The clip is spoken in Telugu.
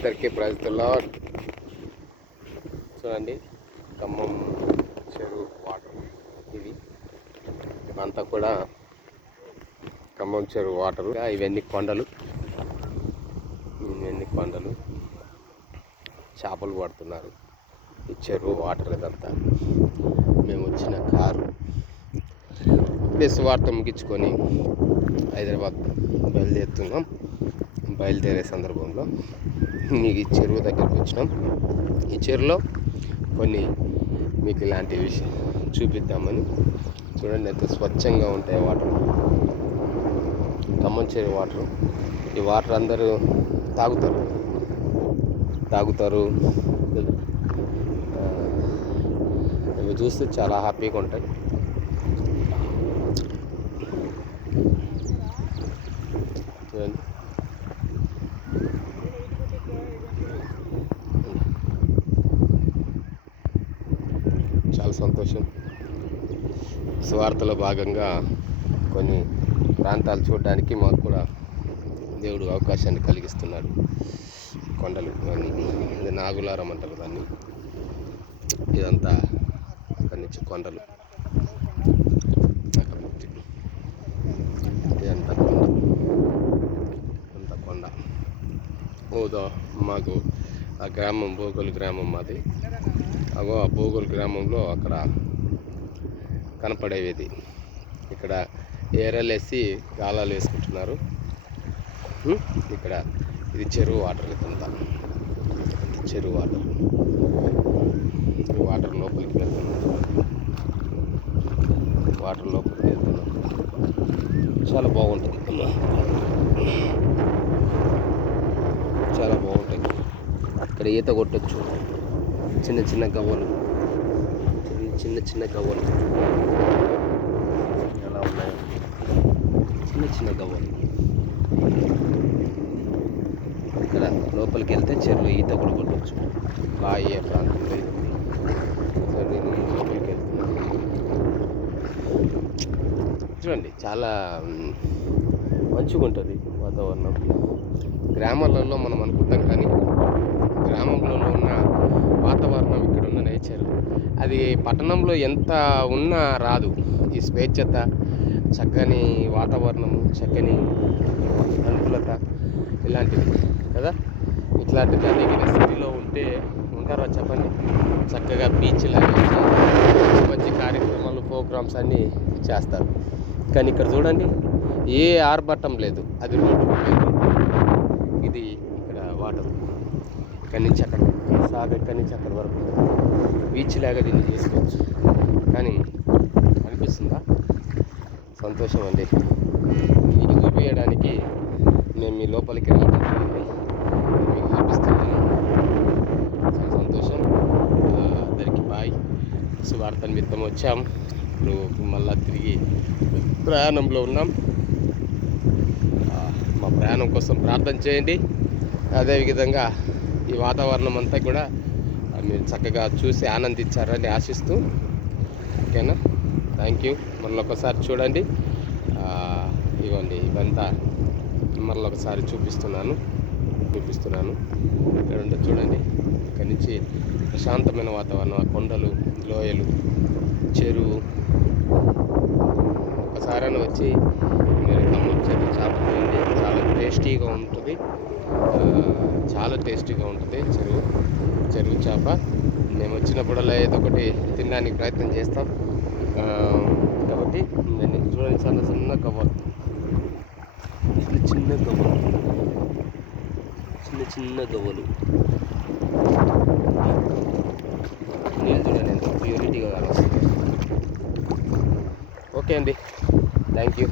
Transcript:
అందరికీ ప్రైజ్లో చూడండి. ఖమ్మం చెరువు వాటర్ ఇవంతా కూడా ఖమ్మం చెరువు వాటర్. ఇవన్నీ కొండలు చేపలు పడుతున్నారు. ఈ చెరువు వాటర్ ఇదంతా. మేము వచ్చిన కారు వార్త ముగించుకొని హైదరాబాద్ బయలుదేరుతున్నాం. బయలుదేరే సందర్భంలో మీకు ఈ చెరువు దగ్గరికి వచ్చినాం. ఈ చెరువులో కొన్ని మీకు ఇలాంటి విషయం చూపిద్దామని. చూడండి ఎంత స్వచ్ఛంగా ఉంటాయి వాటర్. ఖమ్మం చెరువు వాటర్. ఈ వాటర్ అందరూ తాగుతారు. ఇవి చూస్తే చాలా హ్యాపీగా ఉంటాయి. చూడండి చాలా సంతోషం. స్వార్థలో భాగంగా కొన్ని ప్రాంతాలు చూడడానికి మాకు కూడా దేవుడు అవకాశాన్ని కలిగిస్తున్నాడు. కొండలు ఇవన్నీ, ఇది నాగులారం అంటారు దాన్ని. ఇదంతా అక్కడి నుంచి కొండలు, ఇదంతా కొండ. ఓదో మాకు ఆ గ్రామం బోగోలు గ్రామం మాది. ఆ బోగోలు గ్రామంలో అక్కడ కనపడేది. ఇక్కడ ఏరలు వేసి గాలాలు వేసుకుంటున్నారు. ఇక్కడ ఇది చెరువు వాటర్. ఇదంతా చెరువు వాటర్ లోపలికి వెళ్తున్నాం. చాలా బాగుంటుంది. ఇక్కడ ఈత కొట్టచ్చు. చిన్న గవ్వలు ఎలా ఉన్నాయి. చిన్న గవ్వలు. ఇక్కడ లోపలికి వెళ్తే చెరువులో ఈత కూడా కొట్టవచ్చు. బాయి ప్రాంతంలో లోపలికి వెళ్తున్నాం. చూడండి చాలా మంచిగా ఉంటుంది వాతావరణం. గ్రామాలలో మనం అనుకుంటాం, కానీ గ్రామంలో ఉన్న వాతావరణం, ఇక్కడ ఉన్న నేచర్, అది పట్టణంలో ఎంత ఉన్నా రాదు. ఈ స్వేచ్ఛత, చక్కని వాతావరణము, చక్కని అనుకూలత ఇలాంటివి కదా. ఇట్లాంటి దాన్ని సిటీలో ఉంటారా చెప్పండి. చక్కగా బీచ్ లాగా మంచి కార్యక్రమాలు, ప్రోగ్రామ్స్ అన్నీ చేస్తారు. కానీ ఇక్కడ చూడండి, ఏ ఆర్భటం లేదు. అది రోడ్డు, ఇది ఇక్కడ వాటర్. ఇక్కడి నుంచి అక్కడ ఇక్కడి నుంచి అక్కడ వరకు బీచ్ లాగా దీన్ని చేసుకోవచ్చు. కానీ అనిపిస్తుందా? సంతోషం అండి. మీకు చూపించడానికి నేను మీ లోపలికి రావడం జరిగింది. మీకు చూపిస్తున్నాను. చాలా సంతోషం. అందరికీ బాయ్. సువార్త నిమిత్తం వచ్చాం. ఇప్పుడు మళ్ళా తిరిగి ప్రయాణంలో ఉన్నాం. మా ప్రయాణం కోసం ప్రార్థన చేయండి. అదేవిధంగా ఈ వాతావరణం అంతా కూడా మీరు చక్కగా చూసి ఆనందించారని ఆశిస్తూ, ఓకేనా? Thank you. మళ్ళొకసారి చూడండి. ఇవ్వండి, ఇవంతా మళ్ళొకసారి చూపిస్తున్నాను. ఇక్కడ చూడండి. ఇక్కడి నుంచి ప్రశాంతమైన వాతావరణం, కొండలు, లోయలు, చెరువు. ఒకసారైనా వచ్చి మీరు ఖమ్మం చెరువు చేప తినండి. చాలా టేస్టీగా ఉంటుంది చెరువు చేప. మేము వచ్చినప్పుడల్లా ఏదో ఒకటి తినడానికి ప్రయత్నం చేస్తాం. కాబట్టి చూడండి, చిన్న గవ్వలు, చిన్న గవ్వలు. నీళ్ళు చూడండి ఎంత ప్యూరిటీగా కానొస్తుంది. ఓకే అండి, థ్యాంక్ యూ.